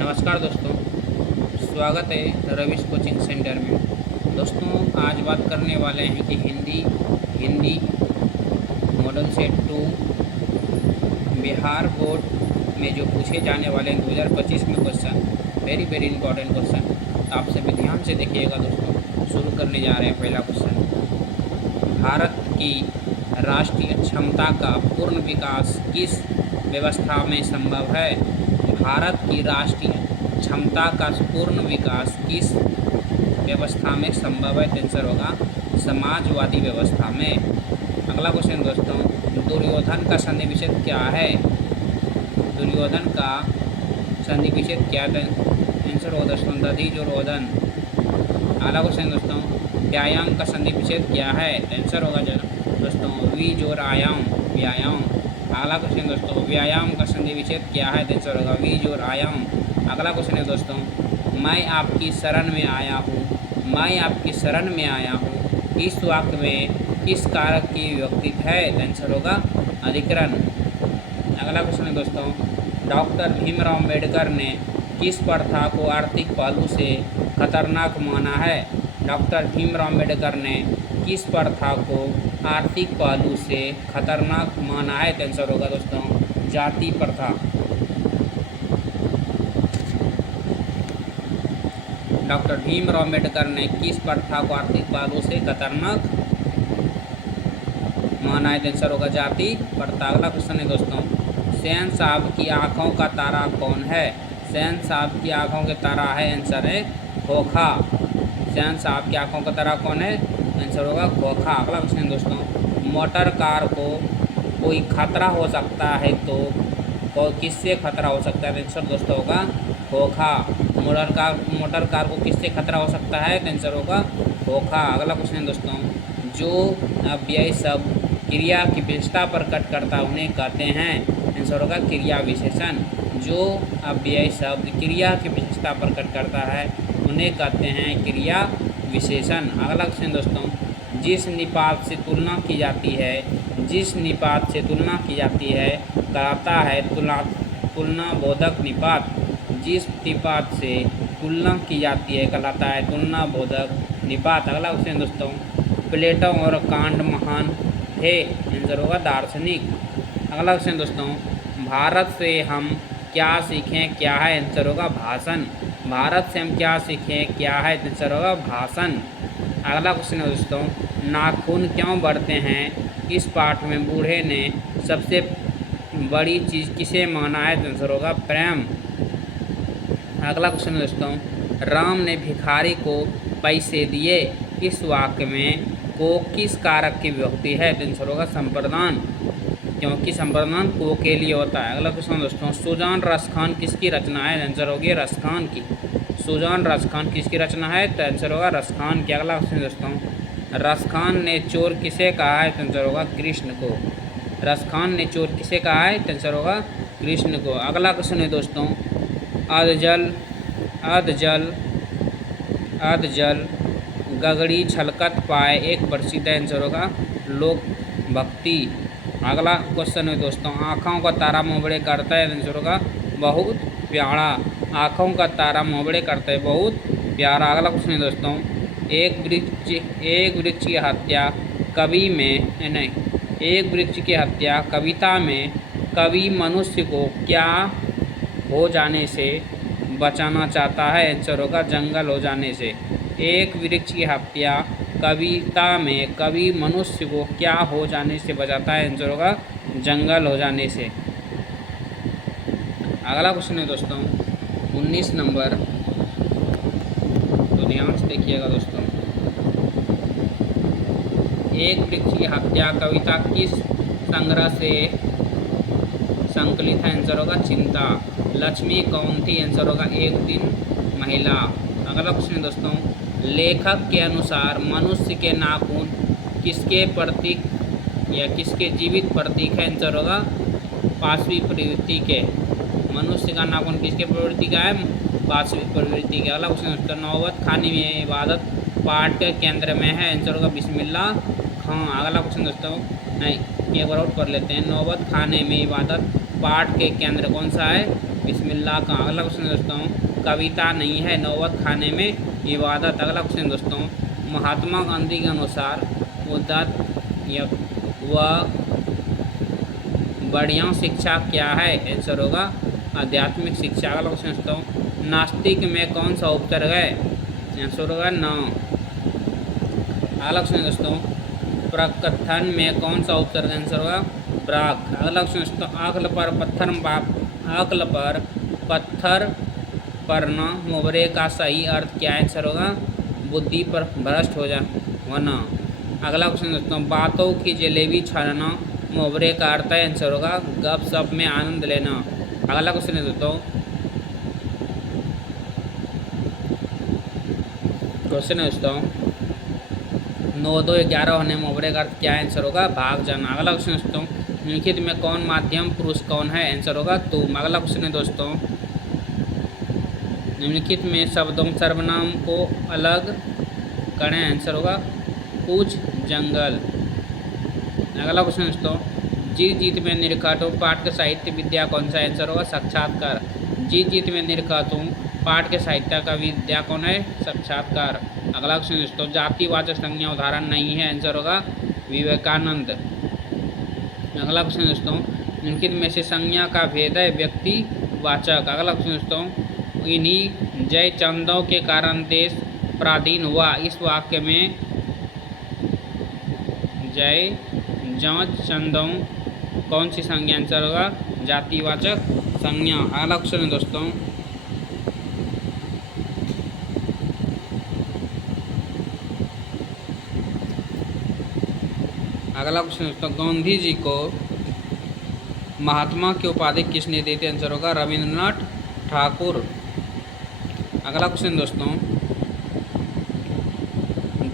नमस्कार दोस्तों, स्वागत है रविश कोचिंग सेंटर में। दोस्तों आज बात करने वाले हैं कि Hindi Hindi model set 2 Bihar board में जो पूछे जाने वाले 2025 में क्वेश्चन, वेरी इंपॉर्टेंट क्वेश्चन। आप सभी ध्यान से देखिएगा दोस्तों। शुरू करने जा रहे हैं। पहला क्वेश्चन, भारत की राष्ट्रीय क्षमता का पूर्ण विकास किस व्यवस्था में संभव है? भारत की राष्ट्रीय क्षमता का पूर्ण विकास किस व्यवस्था में संभव है? आंसर होगा समाजवादी व्यवस्था में। अगला क्वेश्चन दोस्तों, दुर्योधन का संधि विच्छेद क्या है? दुर्योधन का संधि विच्छेद क्या है? आंसर होगा दोस्तों दधिरोधन। अगला क्वेश्चन दोस्तों, व्यायाम का संधि विच्छेद क्या है? आंसर होगा दोस्तों वी जोड़ आयाम, व्यायाम। अगला क्वेश्चन दोस्तों, व्यायाम का संधि विच्छेद क्या है? आंसर होगा वी जोड़ आयाम। अगला क्वेश्चन है दोस्तों, मैं आपकी शरण में आया हूँ, मैं आपकी शरण में आया हूँ, इस वाक्य में किस कारक की विभक्ति है? आंसर होगा अधिकरण। अगला क्वेश्चन है दोस्तों, डॉक्टर भीमराव अम्बेडकर ने किस प्रथा को आर्थिक पहलू से खतरनाक माना है? डॉक्टर भीमराव अम्बेडकर ने किस प्रथा को आर्थिक पहलू से खतरनाक माना है? आंसर होगा दोस्तों जाति प्रथा। डॉक्टर भीमराव अम्बेडकर ने किस प्रथा को आर्थिक पहलू से खतरनाक माना है? आंसर होगा जाति प्रथा। अगला क्वेश्चन है दोस्तों, सेन साहब की आंखों का तारा कौन है? सेन साहब की आंखों के तारा है, आंसर है खोखा। सेन साहब की आंखों का तारा कौन है? आंसर होगा खोखा। अगला क्वेश्चन दोस्तों, मोटर कार को कोई खतरा हो सकता है तो किससे खतरा हो सकता है? आंसर दोस्तों होगा खोखा। मोटर कार को किससे खतरा हो सकता है? आंसर होगा खोखा। अगला क्वेश्चन दोस्तों, जो अव्ययी शब्द क्रिया की विशेषता प्रकट करता है उन्हें कहते हैं? आंसर होगा क्रिया विशेषण। जो अव्ययी शब्द क्रिया की विशेषता प्रकट करता है उन्हें कहते हैं क्रिया विशेषण। अगला क्वेश्चन दोस्तों, जिस निपात से तुलना की जाती है, जिस निपात से तुलना की जाती है कहलाता है तुलना बोधक निपात। जिस निपात से तुलना की जाती है कहलाता है तुलना बोधक निपात। अगला क्वेश्चन दोस्तों, प्लेटो और कांट महान थे, आंसर होगा दार्शनिक। अगला क्वेश्चन दोस्तों, भारत से हम क्या सीखें क्या है? आंसर होगा भाषण। भारत से हम क्या सीखें क्या है? आंसर होगा भाषण। अगला क्वेश्चन है दोस्तों, नाखून क्यों बढ़ते हैं? इस पाठ में बूढ़े ने सबसे बड़ी चीज़ किसे माना है? आंसर होगा प्रेम। अगला क्वेश्चन है दोस्तों, राम ने भिखारी को पैसे दिए, इस वाक्य में को किस कारक की विभक्ति है? आंसर होगा संप्रदान, क्योंकि संप्रदान को के लिए होता है। अगला क्वेश्चन दोस्तों, सुजान रसखान किसकी रचना है? आंसर होगी रसखान की। सुजान रसखान किसकी रचना है? तो आंसर होगा रसखान की। अगला क्वेश्चन दोस्तों, रसखान ने चोर किसे कहा है? तो आंसर होगा कृष्ण को। रसखान ने चोर किसे कहा है? तो आंसर होगा कृष्ण को। अगला क्वेश्चन है दोस्तों, अधजल गगड़ी छलकत पाए एक प्रसिद्ध है, आंसर होगा लोक भक्ति। अगला क्वेश्चन है दोस्तों, आँखों का तारा मोबड़े करता है, आंसर होगा बहुत प्यारा। आँखों का तारा मोबड़े करता है बहुत प्यारा। अगला क्वेश्चन है दोस्तों, एक वृक्ष की हत्या कवि में नहीं एक वृक्ष की हत्या कविता में कवि मनुष्य को क्या हो जाने से बचाना चाहता है? आंसर होगा जंगल हो जाने से। एक वृक्ष की हत्या कविता में कवि मनुष्य को क्या हो जाने से बचाता है? आंसर होगा जंगल हो जाने से। अगला क्वेश्चन है दोस्तों 19 नंबर, तो ध्यान से देखिएगा दोस्तों। एक वृक्ष की हत्या कविता किस संग्रह से संकलित है? आंसर होगा चिंता। लक्ष्मी कौन थी? आंसर होगा एक दिन महिला। अगला क्वेश्चन है दोस्तों, लेखक के अनुसार मनुष्य के नाखून किसके प्रतीक या किसके जीवित प्रतीक है? आंसर होगा पाशवी प्रवृत्ति के। मनुष्य का नाखून किसके प्रवृत्ति का है? पाशवी प्रवृत्ति के। अगला क्वेश्चन दोस्तों, नौबत खाने में इबादत पाठ के केंद्र में है, आंसर होगा बिस्मिल्लाह खां। अगला क्वेश्चन दोस्तों, नहीं एक बार और कर लेते हैं, नौबत खाने में इबादत पाठ के केंद्र कौन सा है? बिस्मिल्लाह कहाँ। अगला क्वेश्चन दोस्तों, कविता नहीं है नौबत खाने में इबादत। अगला क्वेश्चन दोस्तों, महात्मा गांधी के अनुसार उद्दत व बढ़िया शिक्षा क्या है? आंसर होगा आध्यात्मिक शिक्षा। अगला क्वेश्चन दोस्तों, नास्तिक में कौन सा उपसर्ग है? आंसर होगा न। अगला क्वेश्चन दोस्तों, प्रकथन में कौन सा उपसर्ग? आंसर होगा प्राक। अगला क्वेश्चन दोस्तों, अक्ल पर पत्थर पड़ना मुहावरे का सही अर्थ क्या है? आंसर होगा बुद्धि पर भ्रष्ट होना। अगला क्वेश्चन दोस्तों, बातों की जलेबी छानना मुहावरे का अर्थ है? आंसर होगा गपशप में आनंद लेना। अगला क्वेश्चन है दोस्तों, नौ दो 11 होने मुहावरे का अर्थ क्या है? आंसर होगा भाग जाना। अगला क्वेश्चन दोस्तों, निम्नलिखित में कौन माध्यम पुरुष कौन है? आंसर होगा तुम। अगला क्वेश्चन है दोस्तों, निम्नलिखित में शब्दों सर्वनाम को अलग करें। आंसर होगा कुछ जंगल। अगला क्वेश्चन दोस्तों, जीत जीत में निरखातों पाठ साहित्य विद्या कौन सा? आंसर होगा साक्षात्कार। जीत जीत में निरखातों पाठ के साहित्य का विद्या कौन है? साक्षात्कार। अगला क्वेश्चन दोस्तों, जातिवाचक संज्ञा उदाहरण नहीं है। आंसर होगा विवेकानंद। अगला क्वेश्चन दोस्तों, निम्नलिखित में से संज्ञा का भेद है व्यक्तिवाचक। अगला क्वेश्चन दोस्तों, इन्हीं जय चंदों के कारण देश पराधीन हुआ। इस वाक्य में जय चंदों कौन सी संज्ञा? आंसर होगा जातिवाचक संज्ञा। अगला क्वेश्चन दोस्तों, गांधी जी को महात्मा की उपाधि किसने दी थी? आंसर होगा रविंद्रनाथ ठाकुर। अगला क्वेश्चन दोस्तों,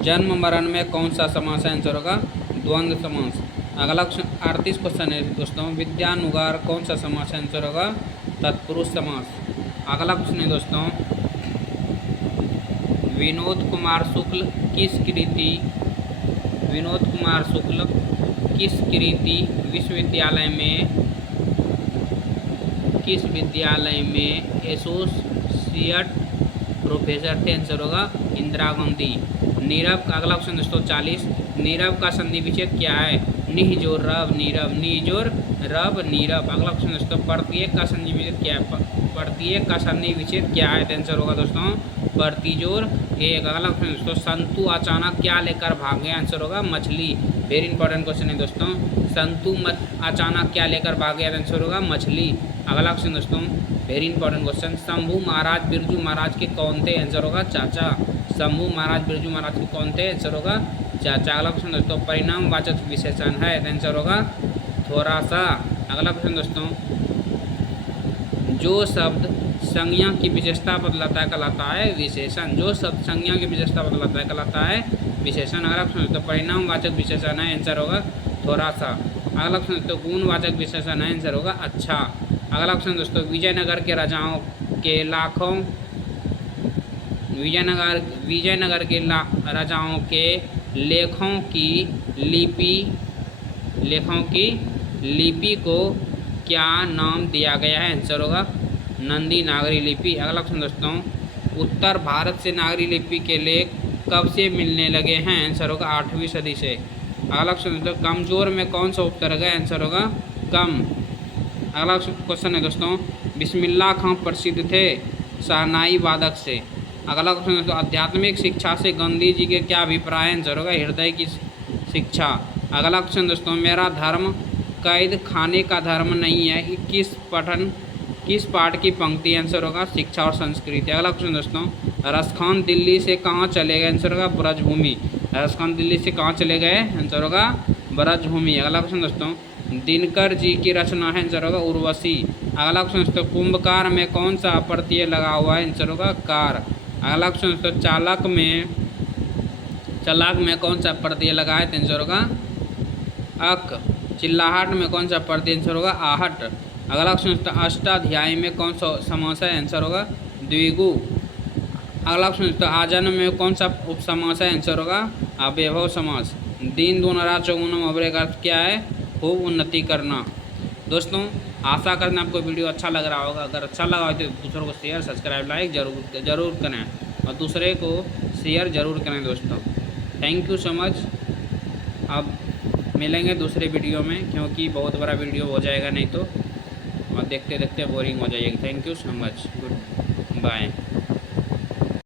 जन्म मरण में कौन सा समास है? आंसर होगा द्वंद्व समास। अगला क्वेश्चन 38 क्वेश्चन है दोस्तों, विद्यानुगार कौन सा समास है? आंसर होगा तत्पुरुष समास। अगला क्वेश्चन है दोस्तों, विनोद कुमार शुक्ल किस विश्वविद्यालय में एसोसिएट प्रोफेसर थे? आंसर होगा इंदिरा गांधी। नीरव का अगला क्वेश्चन दोस्तों 40, नीरव का संधि विच्छेद क्या है? निह जोर रव नीरव, निह जोर रव नीरव। अगला क्वेश्चन दोस्तों, प्रत्येक का संधि विच्छेद क्या है? प्रत्येक का संधि विच्छेद क्या है? आंसर होगा दोस्तों प्रतिजोर एक। अगला क्वेश्चन दोस्तों, संतु अचानक क्या लेकर भाग गया? आंसर होगा मछली। वेरी इंपॉर्टेंट क्वेश्चन है दोस्तों, संतु अचानक क्या लेकर भाग गया? आंसर होगा मछली। अगला क्वेश्चन दोस्तों, वेरी इंपॉर्टेंट क्वेश्चन, शंभू महाराज बिरजू महाराज के कौन थे? आंसर होगा चाचा। शंभू महाराज बिरजू महाराज के कौन थे? आंसर होगा चाचा। अगला क्वेश्चन दोस्तों, परिणामवाचक विशेषण है? आंसर होगा थोड़ा सा। अगला क्वेश्चन दोस्तों, जो शब्द संज्ञा की विशेषता बदलाता है कहलाता है विशेषण। जो शब्द संज्ञा की विशेषता बदलाता है कहलाता है विशेषण। अगला क्वेश्चन दोस्तों, परिणामवाचक विशेषण है? आंसर होगा थोड़ा सा। अगला क्वेश्चन दोस्तों, गुणवाचक विशेषण है? आंसर होगा अच्छा। अगला क्वेश्चन दोस्तों, विजयनगर के राजाओं के राजाओं के लेखों की लिपि को क्या नाम दिया गया है? आंसर होगा नंदी नागरी लिपि। अगला क्वेश्चन दोस्तों, उत्तर भारत से नागरी लिपि के लेख कब से मिलने लगे हैं? आंसर होगा 8वीं सदी से। अगला क्वेश्चन दोस्तों, कमजोर में कौन सा उपसर्ग है? आंसर होगा कम। अगला क्वेश्चन है दोस्तों, बिस्मिल्लाह खां प्रसिद्ध थे शहनाई वादक से। अगला क्वेश्चन दोस्तों, आध्यात्मिक शिक्षा से गांधी जी के क्या अभिप्राय? आंसर होगा हृदय की शिक्षा। अगला क्वेश्चन दोस्तों, मेरा धर्म कैद खाने का धर्म नहीं है, किस पाठ की पंक्ति? आंसर होगा शिक्षा और संस्कृति। अगला क्वेश्चन दोस्तों, रसखान दिल्ली से कहाँ चले गए? आंसर होगा ब्रजभूमि। रसखान दिल्ली से कहाँ चले गए? आंसर होगा ब्रजभूमि। अगला क्वेश्चन दोस्तों, दिनकर जी की रचना है? आंसर होगा उर्वशी। अगला क्वेश्चन दोस्तों, कुंभकार में कौन सा अप्रत्यय लगा हुआ है? आंसर होगा कार। अगला क्वेश्चन दोस्तों, चालाक में कौन सा प्रत्यय लगा है? आंसर होगा अक। चिल्लाहट में कौन सा प्रत्यय? आंसर होगा आहट। अगला क्वेश्चन, अष्टाध्यायी में कौन सा समास है? आंसर होगा द्विगु। अगला क्वेश्चन, आजन्म में कौन सा उपसमास है? आंसर होगा अव्ययभाव समास। दिन दूना रात चौगुना मुहावरे का अर्थ क्या है? खूब उन्नति करना। दोस्तों आशा करना आपको वीडियो अच्छा लग रहा होगा। अगर अच्छा लगा हो तो दूसरों को शेयर, सब्सक्राइब, लाइक ज़रूर करें और दूसरे को शेयर ज़रूर करें दोस्तों। Thank you so much. अब मिलेंगे दूसरे वीडियो में, क्योंकि बहुत बड़ा वीडियो हो जाएगा नहीं तो और देखते देखते बोरिंग हो जाएगी। Thank you so much. Good bye.